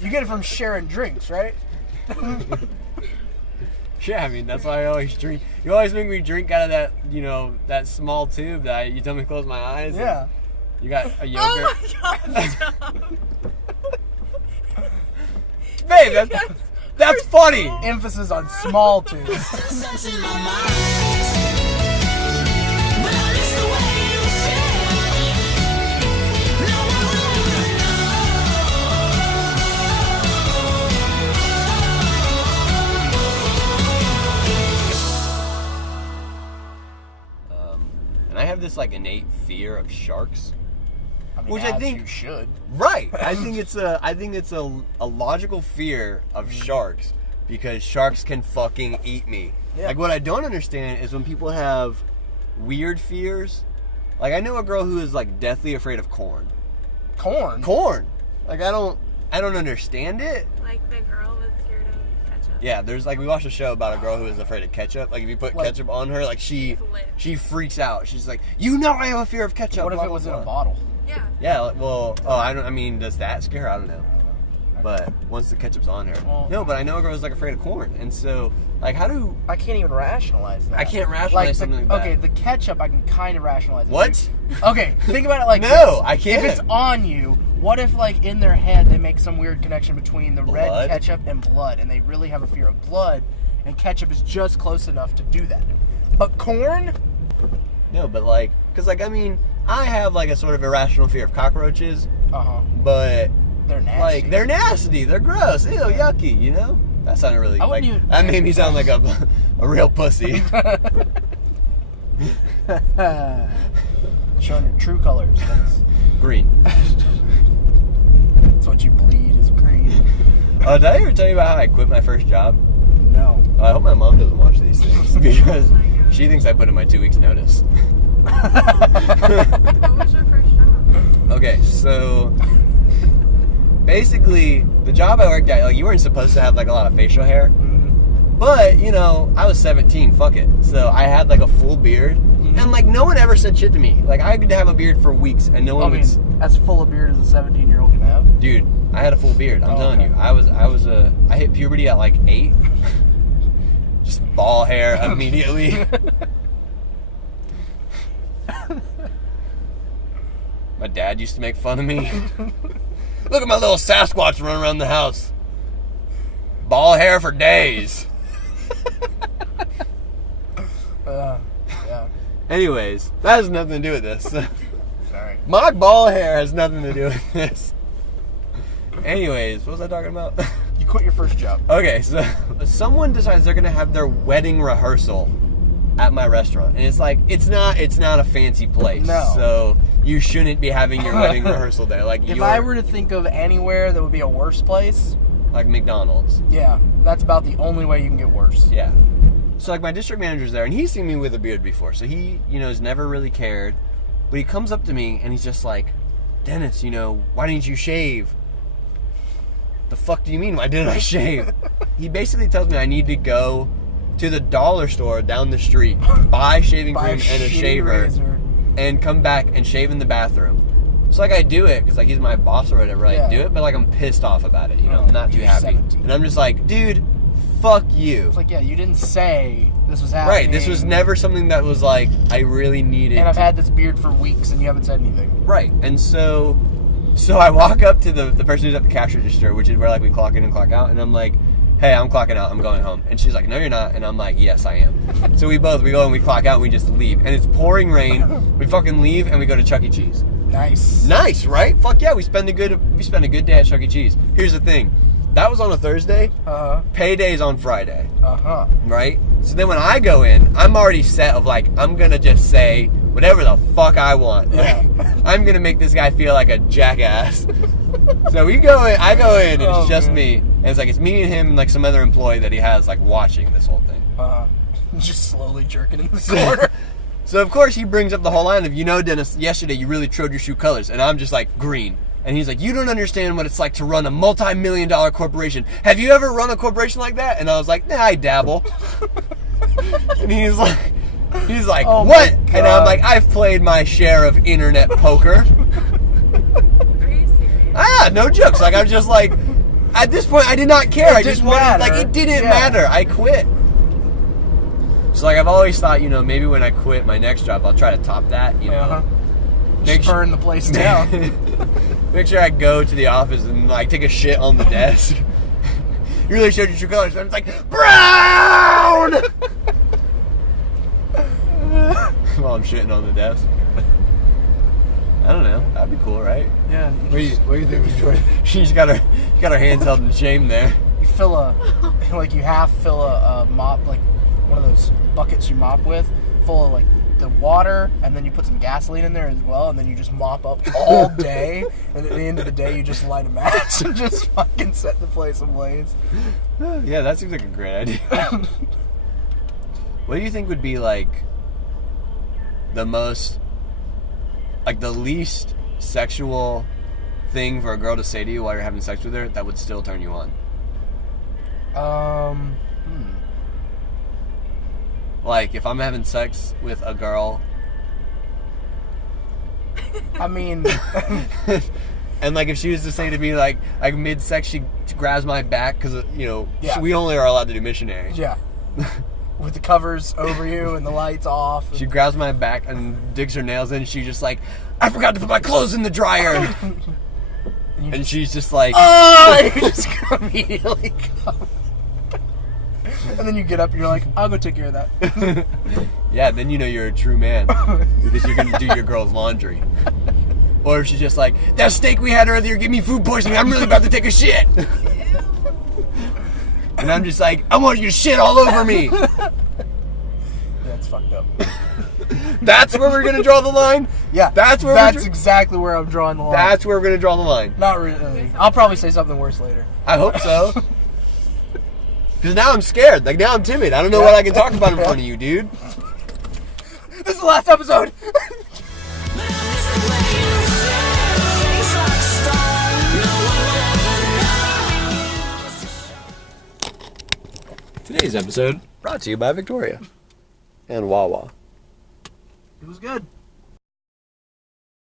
You get it from sharing drinks, right? Yeah, I mean, that's why I always drink. You always make me drink out of that, that small tube that you tell me to close my eyes. Yeah. You got a yogurt. Oh my god, stop. Babe, that's funny. Emphasis on small tubes. And I have this innate fear of sharks. Which I think you should. Right. I think it's a logical fear of sharks because sharks can fucking eat me. Yeah. What I don't understand is when people have weird fears. I know a girl who is deathly afraid of corn. Corn? Corn. I don't understand it. Like the girl was scared of ketchup. Yeah, there's we watched a show about a girl who is afraid of ketchup. If you put ketchup on her, she freaks out. She's like, I have a fear of ketchup. What if it was in a bottle? Yeah. Yeah, does that scare her? I don't know. But once the ketchup's on her. No, but I know a girl who's afraid of corn. And so, I can't even rationalize that. I can't rationalize something like that. Okay, the ketchup I can kind of rationalize. What? Okay, think about it like no, this. I can't. If it's on you, what if in their head they make some weird connection between the red Blood? ketchup and blood, and they really have a fear of blood, and ketchup is just close enough to do that. But corn? No, but because I have a sort of irrational fear of cockroaches. But they're nasty. They're nasty. They're gross. Ew, yucky. That sounded really that made me sound like a real pussy. Showing your true colors. Green. That's what you bleed is green. Did I ever tell you about how I quit my first job? No. I hope my mom doesn't watch these things because she thinks I put in my 2 weeks notice. What was your first job? Okay, so basically the job I worked at, you weren't supposed to have a lot of facial hair. But, I was 17, fuck it. So I had a full beard. And no one ever said shit to me. I could have a beard for weeks and no one would. As full a beard as a 17-year-old can have. Dude, I had a full beard. I'm telling you. I hit puberty at 8. Just ball hair immediately. My dad used to make fun of me. Look at my little Sasquatch running around the house. Ball hair for days. Yeah. Anyways, that has nothing to do with this. Sorry. My ball hair has nothing to do with this. Anyways, what was I talking about? You quit your first job. Okay, so someone decides they're gonna have their wedding rehearsal at my restaurant, and it's not a fancy place. No. So you shouldn't be having your wedding rehearsal there. If I were to think of anywhere that would be a worse place, McDonald's. Yeah, that's about the only way you can get worse. Yeah. So my district manager's there, and he's seen me with a beard before, so he has never really cared. But he comes up to me and he's just like, Dennis, why didn't you shave? The fuck do you mean, why didn't I shave? He basically tells me I need to go to the dollar store down the street, buy shaving cream and a shaver, razor. And come back and shave in the bathroom. So I do it because he's my boss or whatever. I do it, but I'm pissed off about it. I'm not too happy, 17. and I'm just like, dude, fuck you. It's you didn't say this was happening. Right, this was never something that was I really needed. And I've had this beard for weeks, and you haven't said anything. Right, and so I walk up to the person who's at the cash register, which is where we clock in and clock out, and I'm like, hey, I'm clocking out, I'm going home. And she's like, no, you're not. And I'm like, yes, I am. So we go and we clock out and we just leave. And it's pouring rain. We fucking leave and we go to Chuck E. Cheese. Nice, right? Fuck yeah, we spend a good day at Chuck E. Cheese. Here's the thing. That was on a Thursday. Payday's on Friday. Right? So then when I go in, I'm already set of I'm gonna just say whatever the fuck I want. Yeah. I'm gonna make this guy feel like a jackass. So we go in, I go in, and it's just me. And it's me and him and some other employee that he has watching this whole thing. Just slowly jerking in the corner. So of course he brings up the whole line of, Dennis, yesterday you really showed your true colors. And I'm just green. And he's like, you don't understand what it's like to run a multi-million-dollar corporation. Have you ever run a corporation like that? And I was like, nah, I dabble. And he's like, oh what? And I'm like, I've played my share of internet poker. Are you serious? No jokes. I'm just At this point, I did not care. I just didn't wanted, matter. like, it didn't Yeah. matter. I quit. So, like, I've always thought, you know, maybe when I quit my next job, I'll try to top that, you know. Uh-huh. Make Just burn the place down. Make sure I go to the office and, like, take a shit on the desk. You really showed your true colors. And it's like, brown! While I'm shitting on the desk. I don't know. That'd be cool, right? Yeah. What do you think, Jordan? She's got her hands held in shame there. You fill you half fill a mop, like one of those buckets you mop with, full of like the water, and then you put some gasoline in there as well, and then you just mop up all day, and at the end of the day you just light a match and just fucking set the place ablaze. Yeah, that seems like a great idea. What do you think would be like the most, like the least sexual thing for a girl to say to you while you're having sex with her that would still turn you on? Like, if I'm having sex with a girl, I mean, and like if she was to say to me like mid-sex, she grabs my back because you know Yeah. we only are allowed to do missionary. yeah, with the covers over you and the lights off. She grabs my back and digs her nails in. She's just like, I forgot to put my clothes in the dryer. And she's just like, Oh, you just immediately come. And then you get up and you're like, I'll go take care of that. yeah, then you know you're a true man because you're gonna do your girl's laundry. Or if she's just like, that steak we had earlier gave me food poisoning. I'm really about to take a shit. And I'm just like, I want you to shit all over me. That's fucked up. That's where we're gonna draw the line. Yeah, That's where that's exactly where I'm drawing the line. That's where we're gonna draw the line. Not really. I'll probably say something worse later. I hope so. Because now I'm scared. Like, now I'm timid. I don't know what I can talk about in front of you, dude. This is the last episode. Today's episode brought to you by Victoria and Wawa. It was good.